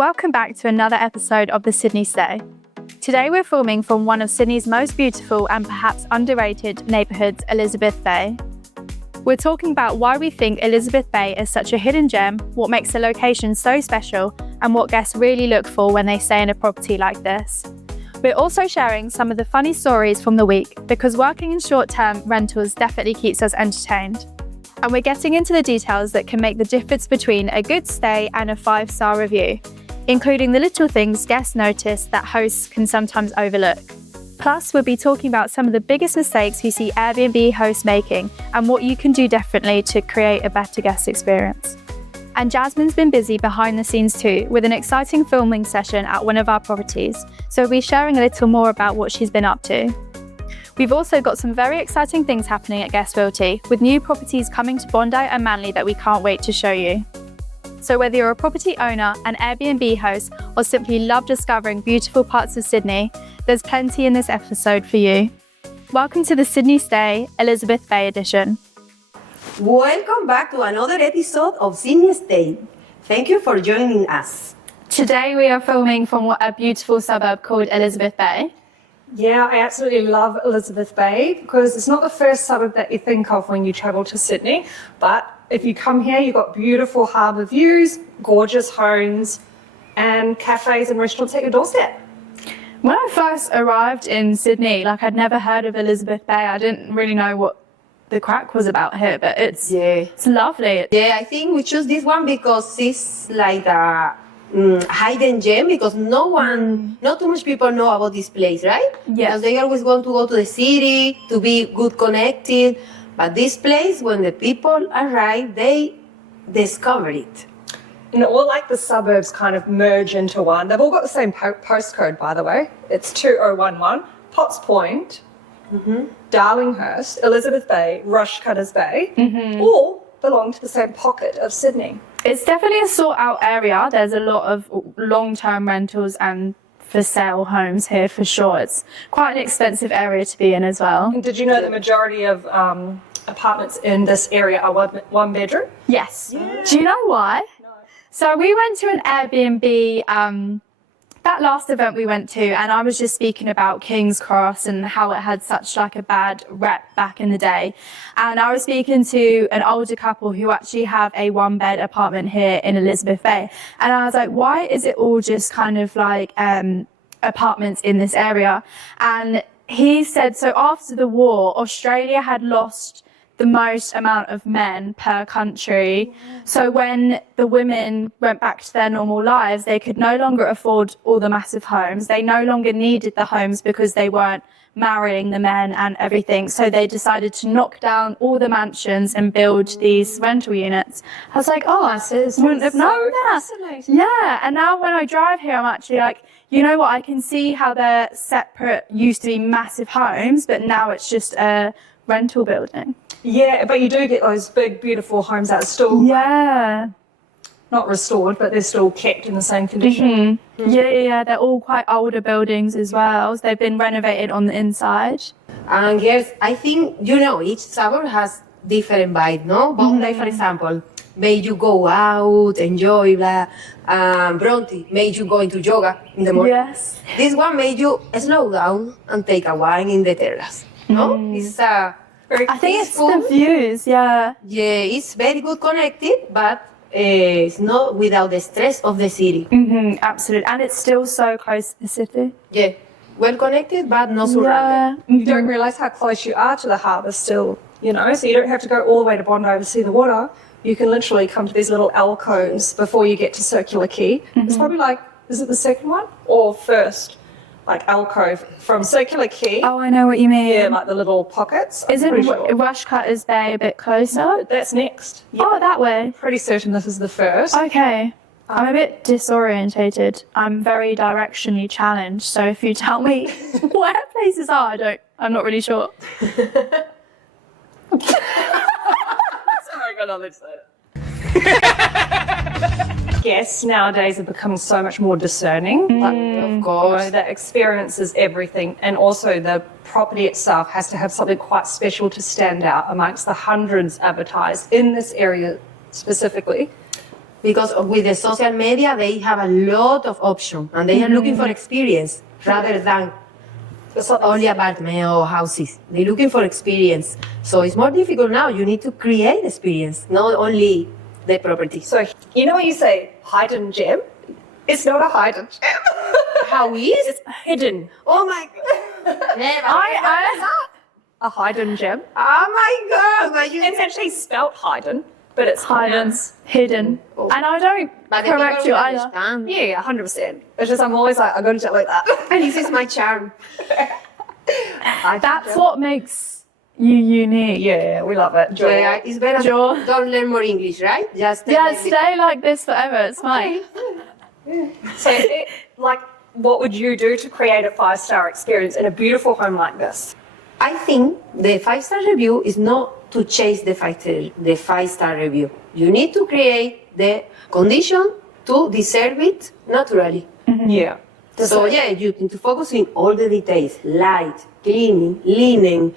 welcome back to another episode of the Sydney Stay. Today we're filming from one of Sydney's most beautiful and perhaps underrated neighbourhoods, Elizabeth Bay. We're talking about why we think Elizabeth Bay is such a hidden gem, what makes the location so special, and what guests really look for when they stay in a property like this. We're also sharing some of the funny stories from the week because working in short-term rentals definitely keeps us entertained. And we're getting into the details that can make the difference between a good stay and a 5-star review, including the little things guests notice that hosts can sometimes overlook. Plus, we'll be talking about some of the biggest mistakes we see Airbnb hosts making and what you can do differently to create a better guest experience. And Jasmine's been busy behind the scenes too, with an exciting filming session at one of our properties, so we'll be sharing a little more about what she's been up to. We've also got some very exciting things happening at Guest Realty, with new properties coming to Bondi and Manly that we can't wait to show you. So whether you're a property owner, an Airbnb host, or simply love discovering beautiful parts of Sydney, there's plenty in this episode for you. Welcome to the Sydney Stay, Elizabeth Bay edition. Welcome back to another episode of Sydney Stay. Thank you for joining us. Today we are filming from a beautiful suburb called Elizabeth Bay. Yeah, I absolutely love Elizabeth Bay because it's not the first suburb that you think of when you travel to Sydney, but if you come here, you've got beautiful harbour views, gorgeous homes, and cafes and restaurants at your doorstep. When I first arrived in Sydney, I'd never heard of Elizabeth Bay. I didn't really know what the crack was about here, but it's lovely. Yeah, I think we chose this one because it's like a hidden gem because not too much people know about this place, right? Yeah. Because they always want to go to the city to be good connected. But this place, when the people arrive, they discover it. And all like the suburbs kind of merge into one. They've all got the same postcode, by the way. It's 2011, Potts Point, Darlinghurst, Elizabeth Bay, Rushcutters Bay, all belong to the same pocket of Sydney. It's definitely a sought-out area. There's a lot of long-term rentals and for sale homes here for sure. It's quite an expensive area to be in as well. And did you know the majority of apartments in this area are one bedroom? Yes. Yeah. Do you know why? No. So we went to an Airbnb that last event we went to, and I was just speaking about King's Cross and how it had such a bad rep back in the day. And I was speaking to an older couple who actually have a 1-bed apartment here in Elizabeth Bay. And I was like, why is it all just apartments in this area? And he said, so after the war, Australia had lost the most amount of men per country. So when the women went back to their normal lives, they could no longer afford all the massive homes. They no longer needed the homes because they weren't marrying the men and everything. So they decided to knock down all the mansions and build these rental units. I was like, oh, I wouldn't have known that. Yeah, and now when I drive here, I'm actually like, you know what, I can see how they're separate, used to be massive homes, but now it's just a rental building. Yeah, but you do get those big, beautiful homes that are still not restored, but they're still kept in the same condition. Yeah, they're all quite older buildings as well. They've been renovated on the inside. And yes, I think, each suburb has different vibe, no? Bondi, for example, made you go out, enjoy, Bronte made you go into yoga in the morning. Yes. This one made you slow down and take a wine in the terrace, no? It's very I think peaceful. it's the views, yeah. Yeah, it's very good connected, but it's not without the stress of the city. Absolutely. And it's still so close to the city. Yeah, well connected, but not surrounded. You don't realise how close you are to the harbour still, so you don't have to go all the way to Bondi to see the water. You can literally come to these little alcoves before you get to Circular Quay. It's probably is it the second one or first? Alcove from Circular Quay. Oh, I know what you mean. Yeah, the little pockets. Isn't Rushcutters Bay a bit closer? That's next. Yeah. Oh, that way. Pretty certain this is the first. Okay. I'm a bit disorientated. I'm very directionally challenged. So if you tell me where places are, I'm not really sure. Sorry, I got to say it. Guests nowadays are becoming so much more discerning. Of course. The experience is everything, and also the property itself has to have something quite special to stand out amongst the hundreds advertised in this area specifically. because with the social media, they have a lot of options and they are looking for experience rather than only apartment or houses. They're looking for experience. So it's more difficult now. You need to create experience, not only the property. So, you know when you say hidden gem? It's not a hidden gem. How is? It's hidden. Oh my God. Never. A hidden gem. Oh my God. But you It's actually spelt hidden, but it's hidden. And I don't But the correct people you will either. understand. Yeah, 100%. It's just I'm always like, I got to do it like that. And this is my charm. That's what makes you unique. Yeah, we love it. So it's better Joy. don't learn more English, right? Just Yeah, stay like this forever. It's fine. So, what would you do to create a 5-star experience in a beautiful home like this? I think the 5-star review is not to chase the 5-star review. You need to create the condition to deserve it naturally. Yeah. So yeah, you need to focus in all the details, light, cleaning, linen,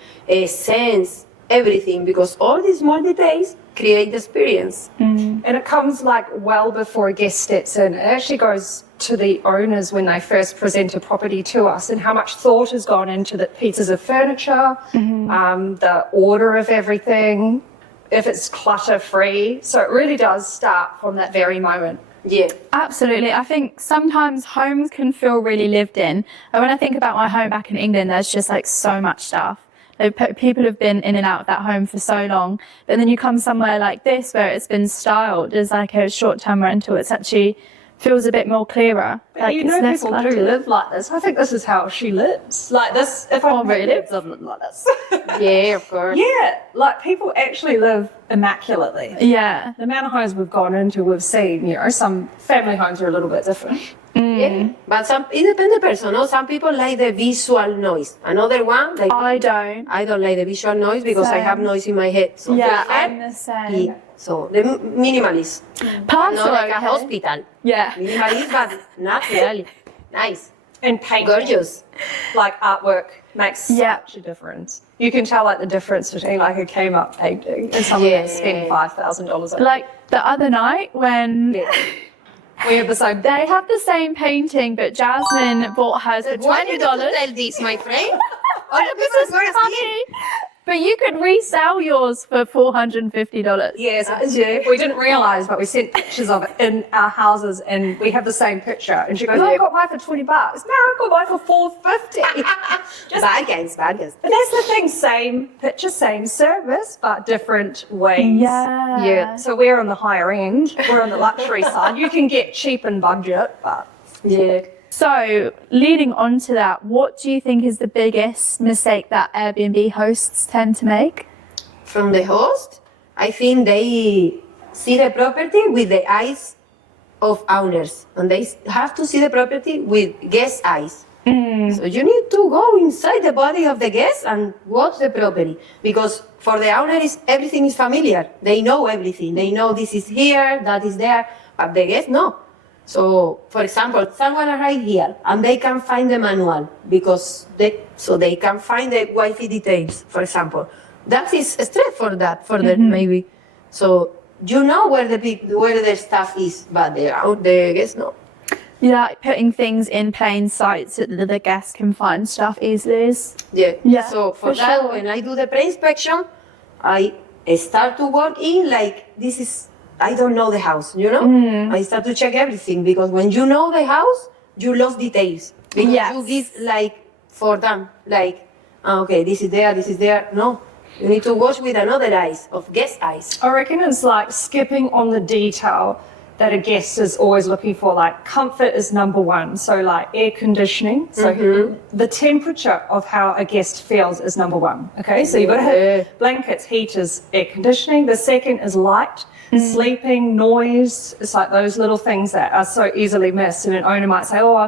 scents, everything, because all these small details create the experience. And it comes like well before a guest steps in. It actually goes to the owners when they first present a property to us and how much thought has gone into the pieces of furniture, the order of everything, if it's clutter free. So it really does start from that very moment. Yeah. Absolutely. I think sometimes homes can feel really lived in. And when I think about my home back in England, there's just like so much stuff. People have been in and out of that home for so long. But then you come somewhere like this where it's been styled as like a short-term rental. It's actually feels a bit more clearer. Like, you know, people do live like this. I think this is how she lives. Like this, if I really live like this. Yeah, of course. Yeah, like people actually live immaculately. Yeah. The amount of homes we've gone into, we've seen, you know, some family homes are a little bit different. Yeah. But it depends on the person. No? Some people like the visual noise. Another one, like I don't. I don't like the visual noise because I have noise in my head. So Yeah, prefer- I'm the same. Yeah. So the minimalist. Parts Not are like a okay. hospital. Yeah. Minimalist, but not really. Nice. And paint, Gorgeous. like artwork, makes Yeah. such a difference. You can tell like the difference between like a came up painting and someone that spent $5,000 on it. Like the other night when We have the same. they have the same painting, but Jasmine bought hers for Why did you $20. tell this, my friend? All the This people is were funny. asleep. But you could resell yours for $450. Yes, we didn't realise, but we sent pictures of it in our houses, and we have the same picture. And she goes, "Oh, I got mine for $20." No, I got mine for $450. Bad guys, bad guys. But that's the thing: same picture, same service, but different ways. Yeah. Yeah. So we're on the higher end. We're on the luxury side. You can get cheap and budget, but Yeah. So, leading on to that, what do you think is the biggest mistake that Airbnb hosts tend to make? From the host, I think they see the property with the eyes of owners, and they have to see the property with guest eyes. So you need to go inside the body of the guest and watch the property, because for the owner everything is familiar. They know everything. They know this is here, that is there, but the guest no. So, for example, someone arrived here and they can find the manual because they can find the Wi-Fi details, for example. That is straight for them maybe. So you know where the stuff is, but the guests no. Yeah, like putting things in plain sight so that the guests can find stuff easily. Yeah. Yeah, So for that, sure. when I do the pre-inspection, I start to work in like this is. I don't know the house, you know? I start to check everything because when you know the house, you lose details. Because Yes. you give like for them, like, okay, this is there. No, you need to watch with another eyes, of guest eyes. I reckon it's like skipping on the detail that a guest is always looking for. Like comfort is number one. So like air conditioning. So the temperature of how a guest feels is number one. Okay, so you've got to have blankets, heaters, air conditioning. The second is light. Sleeping, noise, it's like those little things that are so easily missed. And an owner might say, oh,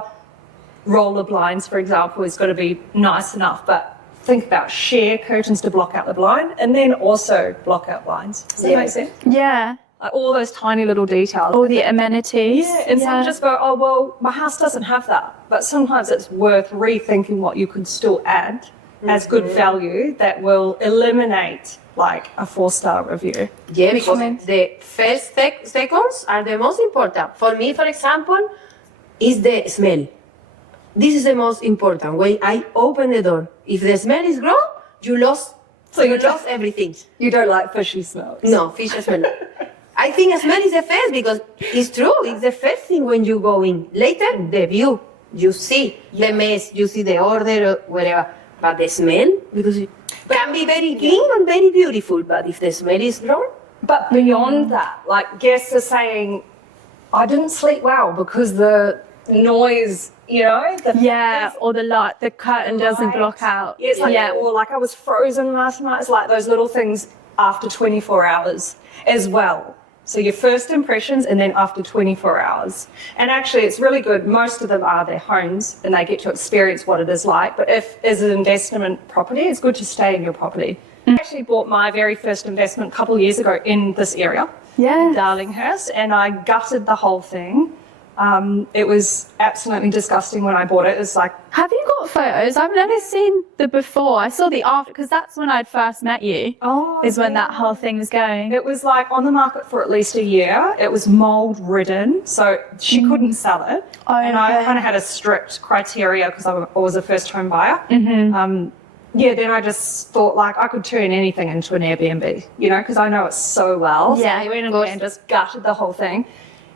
roller blinds, for example, is got to be nice enough. But think about sheer curtains to block out the blind and then also block out blinds. Does that make sense? Yeah. Like all those tiny little details. All the amenities. Yeah, and some just go, oh, well, my house doesn't have that. But sometimes it's worth rethinking what you could still add as good value that will eliminate like a 4-star review. Yeah, because the first seconds are the most important. For me, for example, is the smell. This is the most important. When I open the door, if the smell is wrong, you lost everything. You don't like fishy smells? No, fish smell. I think smell is the first because it's true. It's the first thing when you go in. Later, the view. You see the mess, you see the order or whatever. But the smell, because it can be very clean and very beautiful, but if the smell is wrong. But beyond that, like guests are saying, I didn't sleep well because the noise, you know? Or the curtain doesn't block out. It's like, or like I was frozen last night. It's like those little things after 24 hours as well. So your first impressions and then after 24 hours. And actually it's really good. Most of them are their homes and they get to experience what it is like. But if as an investment property, it's good to stay in your property. I actually bought my very first investment a couple of years ago in this area, Darlinghurst, and I gutted the whole thing. It was absolutely disgusting when I bought it. It was like... Have you got photos? I've never seen the before. I saw the after, because that's when I'd first met you. Oh, is when that whole thing was going. It was like on the market for at least a year. It was mold ridden, so she couldn't sell it. Oh, and I kind of had a strict criteria because I was a first home buyer. Then I just thought like I could turn anything into an Airbnb, you know, because I know it so well. Yeah, so I went and just gutted the whole thing.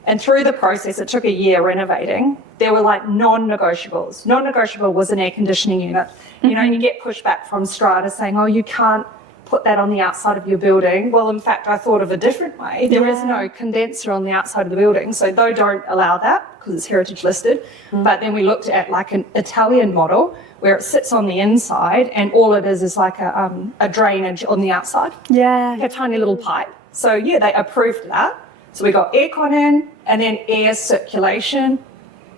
And through the process, it took a year renovating. There were like non-negotiables. Non-negotiable was an air conditioning unit. You know, you get pushback from strata saying, oh, you can't put that on the outside of your building. Well, in fact, I thought of a different way. There is no condenser on the outside of the building. So they don't allow that because it's heritage listed. But then we looked at like an Italian model where it sits on the inside and all it is like a drainage on the outside. Yeah. Like a tiny little pipe. So yeah, they approved that. So we got aircon in and then air circulation.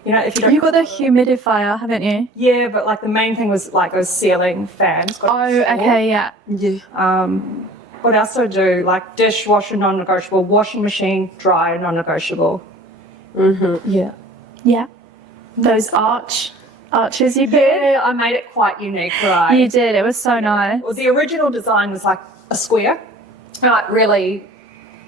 You know, if you don't... You've got the humidifier, haven't you? Yeah, but like the main thing was like those ceiling fans. Yeah. What else do I do? Like dishwasher, non-negotiable, washing machine, dryer, non-negotiable. Yeah. Those arches you put in. Yeah, I made it quite unique, right? You did. It was so nice. Well, the original design was like a square. Like really,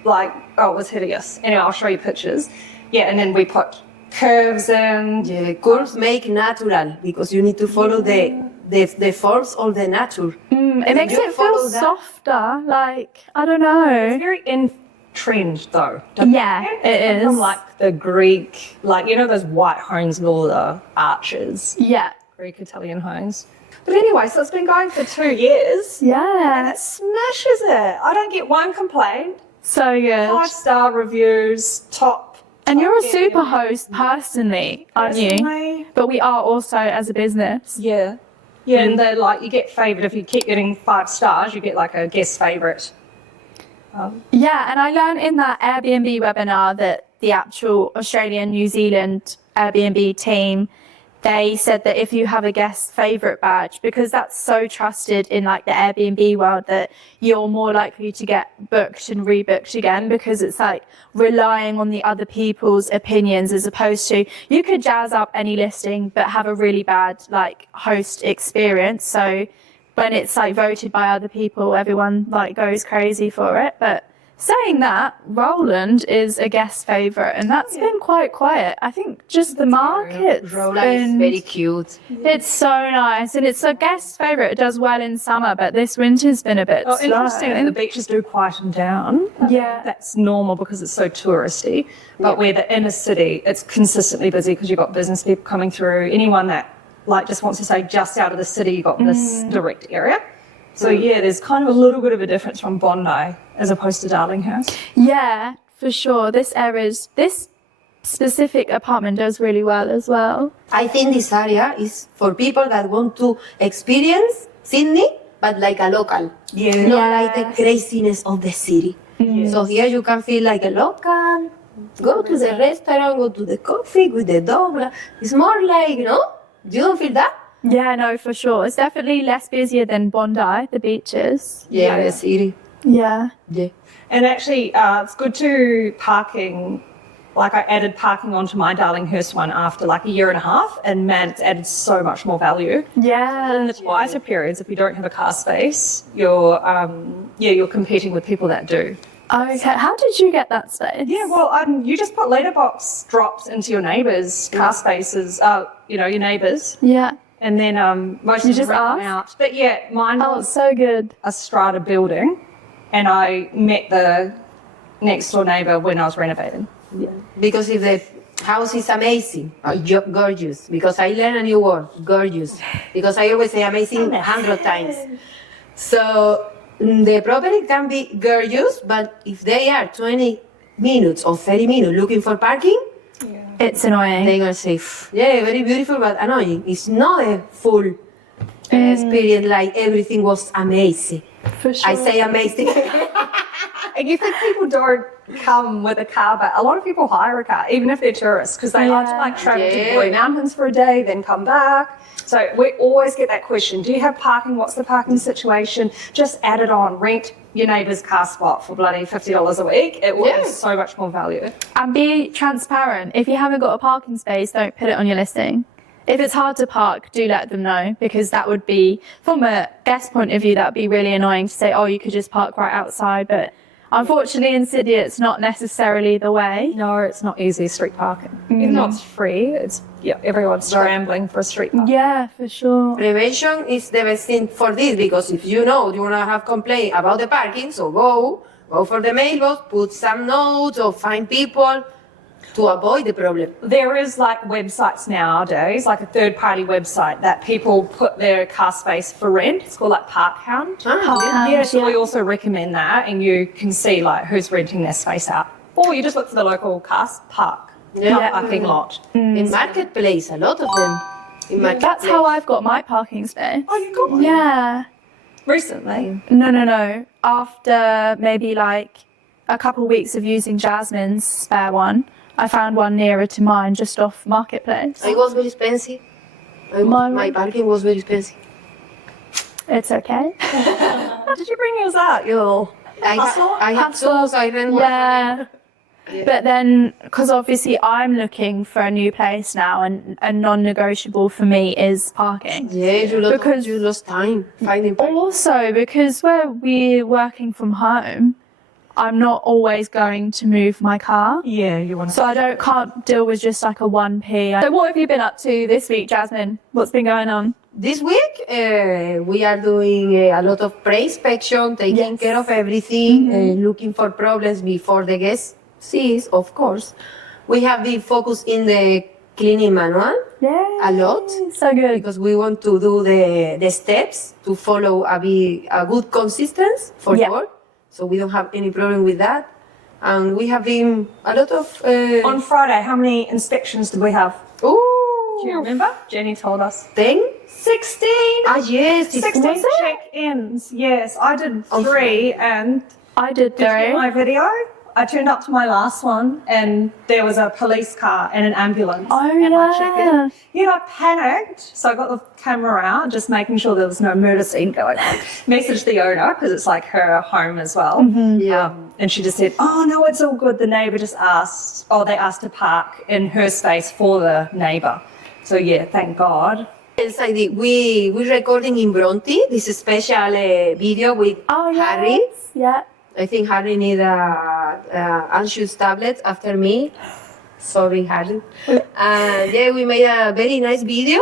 like, oh, it was hideous. Anyway, I'll show you pictures. Yeah, and then we put curves in. Yeah, curves make natural because you need to follow the forms of the nature. It makes it feel softer. Like, I don't know. It's very in trend though. Yeah, it is. From like the Greek, like, you know, those white homes with all the arches. Yeah. Greek Italian homes. But anyway, so it's been going for 2 years. Yeah. And it smashes it. I don't get one complaint. So good. 5-star reviews, top. And you're a super host personally, aren't you? But we are also as a business. Yeah. Yeah, and they're like, you get favoured. If you keep getting 5 stars, you get like a guest favourite. Yeah, and I learned in that Airbnb webinar that the actual Australian, New Zealand Airbnb team, they said that if you have a guest favourite badge, because that's so trusted in like the Airbnb world, that you're more likely to get booked and rebooked again, because it's like relying on the other people's opinions, as opposed to you could jazz up any listing but have a really bad like host experience. So when it's like voted by other people, everyone like goes crazy for it. But saying that, Roland is a guest favourite, and that's been quite quiet. I think just the market's Roland is very cute. It's so nice, and it's a guest favourite. It does well in summer, but this winter's been a bit slow. Interesting. I think the beaches do quieten down. Yeah. That's normal because it's so touristy. But where the inner city, it's consistently busy because you've got business people coming through. Anyone that like just wants to say just out of the city, you've got this direct area. So yeah, there's kind of a little bit of a difference from Bondi as opposed to Darlinghurst. Yeah, for sure. This specific apartment does really well as well. I think this area is for people that want to experience Sydney, but like a local. Yeah. Not like the craziness of the city. So here you can feel like a local, go to the restaurant, go to the coffee with the dog. It's more like, you know, you don't feel that? Yeah, no, for sure. It's definitely less busier than Bondi, the beaches. Yeah, the city. Yeah. Yeah. And actually, it's good to parking Like I added parking onto my Darlinghurst one after like a year and a half, and man, it's added so much more value. Yeah. In the quieter periods, if you don't have a car space, you're competing with people that do. Okay. How did you get that space? Yeah, well, you just put letterbox drops into your neighbours' car spaces, your neighbours, Yeah. and then most You of them just rent them ask? out. But yeah, mine Oh, was so good. a strata building, and I met the next door neighbour when I was renovating. Because if the house is amazing, gorgeous, because I learned a new word, gorgeous, because I always say amazing 100 times. So the property can be gorgeous, but if they are 20 minutes or 30 minutes looking for parking, It's annoying. they're gonna say, yeah, very beautiful, but annoying. It's not a full experience like everything was amazing. For sure. I say amazing. And you think people don't come with a car, but a lot of people hire a car, even if they're tourists, because they like to like travel to the Blue Mountains for a day, then come back. So we always get that question, do you have parking? What's the parking situation? Just add it on, rent your neighbour's car spot for bloody $50 a week. It will have so much more value. And be transparent. If you haven't got a parking space, don't put it on your listing. If it's hard to park, do let them know, because that would be, from a guest point of view, that would be really annoying to say, oh, you could just park right outside. But unfortunately in Sydney, it's not necessarily the way. No, it's not easy street parking. Even though it's free, everyone's scrambling for a street park. Yeah, for sure. Prevention is the best thing for this, because if you know you want to have complaint about the parking, so go for the mailbox, put some notes or find people to avoid the problem. There is like websites nowadays, like a third-party website that people put their car space for rent. It's called like Park Hound. Yeah, so we also recommend that, and you can see like who's renting their space out. Or you just look for the local car parking lot. In Marketplace, a lot of them. In Marketplace. That's how I've got my parking space. Oh, you got one? Yeah. Recently? No. After maybe like a couple of weeks of using Jasmine's spare one, I found one nearer to mine, just off Marketplace. It was very expensive. My parking was very expensive. It's okay. Did you bring yours out? I have tools, I rent one. Yeah. But then, because obviously I'm looking for a new place now, and a non-negotiable for me is parking. Yeah, you lost time finding parking. Also, because we're working from home, I'm not always going to move my car. Yeah, you want to. So I can't deal with just like a 1p. So what have you been up to this week, Jasmine? What's been going on? This week, we are doing a lot of pre-inspection, taking care of everything, looking for problems before the guest sees, of course. We have been focused in the cleaning manual a lot. So good. Because we want to do the steps to follow a good consistency for sure. So we don't have any problem with that. And we have been a lot of... On Friday, how many inspections did we have? Ooh! Do you remember? Jenny told us. 10? 16! Ah, yes. 16 check-ins. Yes, I did 3 and... I did Did you three. get my video? I turned up to my last one and there was a police car and an ambulance. Oh, and my check-in. yeah. You know, I panicked. So I got the camera out, just making sure there was no murder scene going on. Messaged the owner, because it's like her home as well. Yeah. And she just said, oh, no, it's all good. The neighbour just asked, they asked to park in her space for the neighbour. So yeah, thank God. Yes, I did. We're recording in Bronte, this special video with Harry. Yeah. I think Harry need anxious tablets after me. Sorry, Harry. And yeah, we made a very nice video.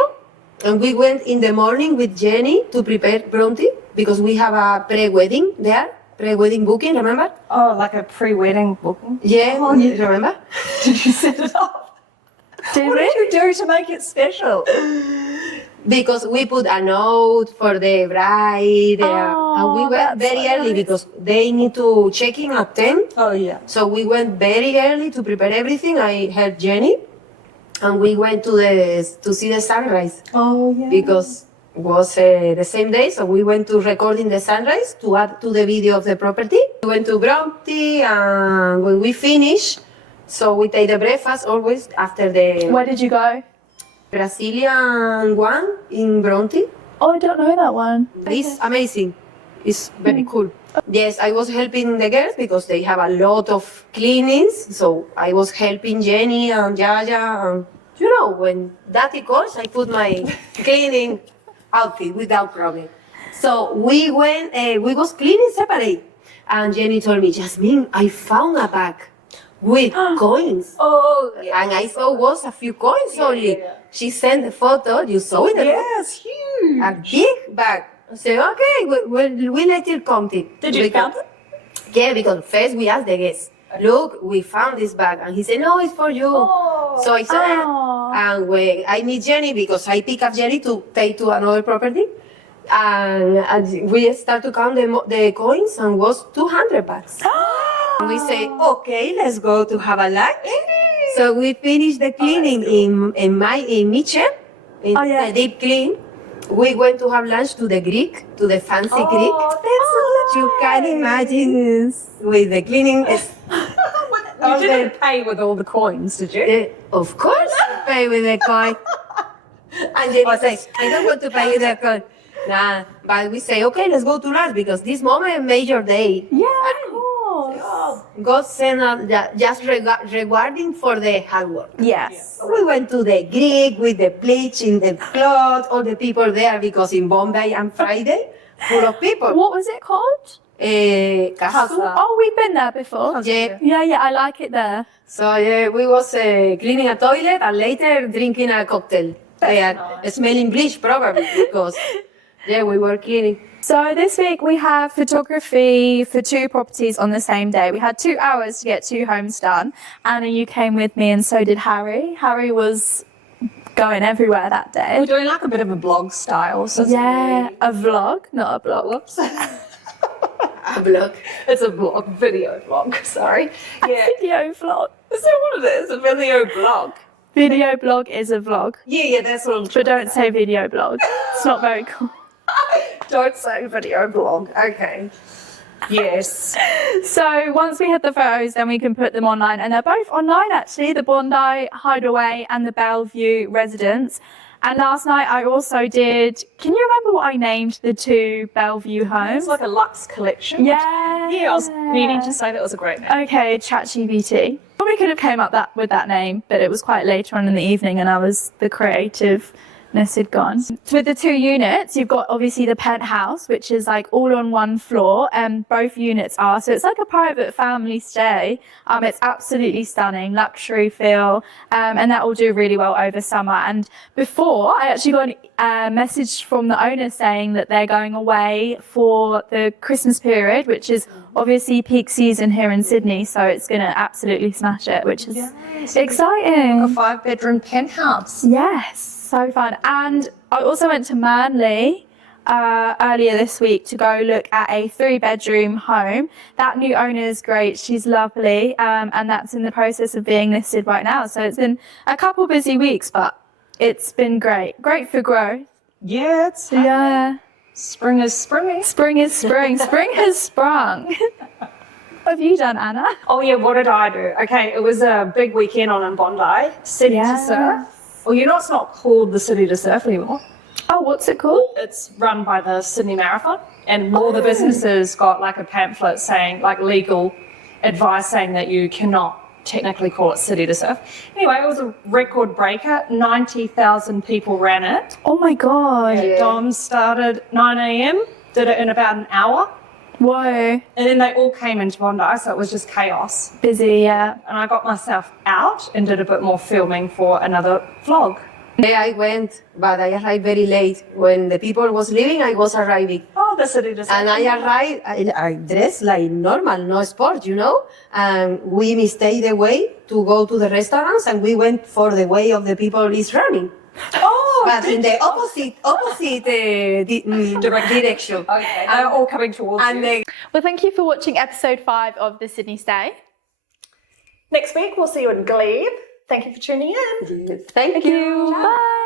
And we went in the morning with Jenny to prepare Bronte, because we have a pre-wedding there. Pre-wedding booking, remember? Oh, like a pre-wedding booking? Yeah, you remember? Did you set it up? What did you do to make it special? Because we put a note for the bride, and we went that's very so early nice. because they need to check in at 10. Oh, yeah. So we went very early to prepare everything. I helped Jenny, and we went to see the sunrise Oh, yeah. because it was the same day. So we went to recording the sunrise to add to the video of the property. We went to Bronte, and when we finished, so we take the breakfast always after the Where did you go? Brazilian one in Bronte. Oh, I don't know that one. It's amazing. It's very cool. Yes, I was helping the girls because they have a lot of cleanings. So I was helping Jenny and Yaya. And, when Daddy calls, I put my cleaning outfit without problem. So we was cleaning separate. And Jenny told me, Jasmine, I found a bag with coins. Oh, And I thought it was a few coins only. yeah. She sent the photo. You saw it? yes, huge. A big bag. I said, okay, we let you count it. Did you count it? Yeah, because first we asked the guest, look, we found this bag. And he said, no, it's for you. Oh. So I said, Oh. and when I need Jenny because I pick up Jenny to take to another property. And we start to count the coins and was 200 bucks. And we say, okay, let's go to have a lunch. So we finished the cleaning in Mitchell, in the deep clean. We went to have lunch to the Greek, to the fancy Greek. That's You can imagine with the cleaning. You didn't pay with all the coins, did you? Of course, pay with the coin. And then he says, I don't want to pay with the coin. Nah, but we say, okay, let's go to lunch because this moment is a major day. Yeah, of course. God sent us just rewarding for the hard work. Yes. We went to the Greek with the bleach in the clothes, all the people there because in Bombay and Friday, full of people. What was it called? Casa. Oh, we've been there before. Yeah. Yeah, I like it there. So yeah, we was cleaning a toilet and later drinking a cocktail. Smelling bleach probably because we were cleaning. So this week we have photography for 2 properties on the same day. We had 2 hours to get 2 homes done. Anna, you came with me and so did Harry. Harry was going everywhere that day. We're doing like a bit of a blog style. So it's A vlog, not a blog. Whoops. A blog. It's a vlog, video vlog, sorry. Yeah. Video vlog. Is that what it is? A video blog? Video blog is a vlog. Yeah, that's what I'm But don't say video blog. It's not very cool. Don't say video blog. Okay. Yes. So once we had the photos, then we can put them online. And they're both online, actually, the Bondi Hideaway and the Bellevue Residence. And last night I also did, can you remember what I named the 2 Bellevue homes? It's like a luxe collection. Yeah. Yeah, I was meaning to say that was a great name. Okay, ChatGPT. Probably could have came up with that name, but it was quite later on in the evening and the creativeness had gone. With the 2 units, you've got obviously the penthouse, which is like all on one floor, and both units are. So it's like a private family stay. It's absolutely stunning, luxury feel, and that will do really well over summer. And before, I actually got a message from the owner saying that they're going away for the Christmas period, which is obviously peak season here in Sydney. So it's going to absolutely smash it, which is exciting. A 5-bedroom penthouse. Yes, so fun. And I also went to Manly earlier this week to go look at a 3-bedroom home. That new owner is great. She's lovely. And that's in the process of being listed right now. So it's been a couple busy weeks, but it's been great. Great for growth. Yeah, it's Yeah. spring is springing. Spring is spring. Spring has sprung. What have you done, Anna? Oh yeah, what did I do? Okay, it was a big weekend on in Bondi, City to Surf. Well, it's not called the City to Surf anymore. Oh, what's it called? It's run by the Sydney Marathon, and all the businesses got like a pamphlet saying, like legal advice saying that you cannot technically call it City to Surf. Anyway, it was a record breaker. 90,000 people ran it. Oh my God. Dom started 9 a.m., did it in about an hour. Whoa. And then they all came into Bondi, so it was just chaos. Busy, yeah. And I got myself out and did a bit more filming for another vlog. Yeah, I went, but I arrived very late. When the people was leaving, I was arriving. Oh, the City to Surf. And I arrived, I dressed like normal, no sport, And we mistake the way to go to the restaurants, and we went for the way of the people is running. Oh, But in the opposite direction. Okay, they're all coming towards you. Well, thank you for watching episode 5 of the Sydney Stay. Next week, we'll see you in Glebe. Thank you for tuning in. Thank you. Bye.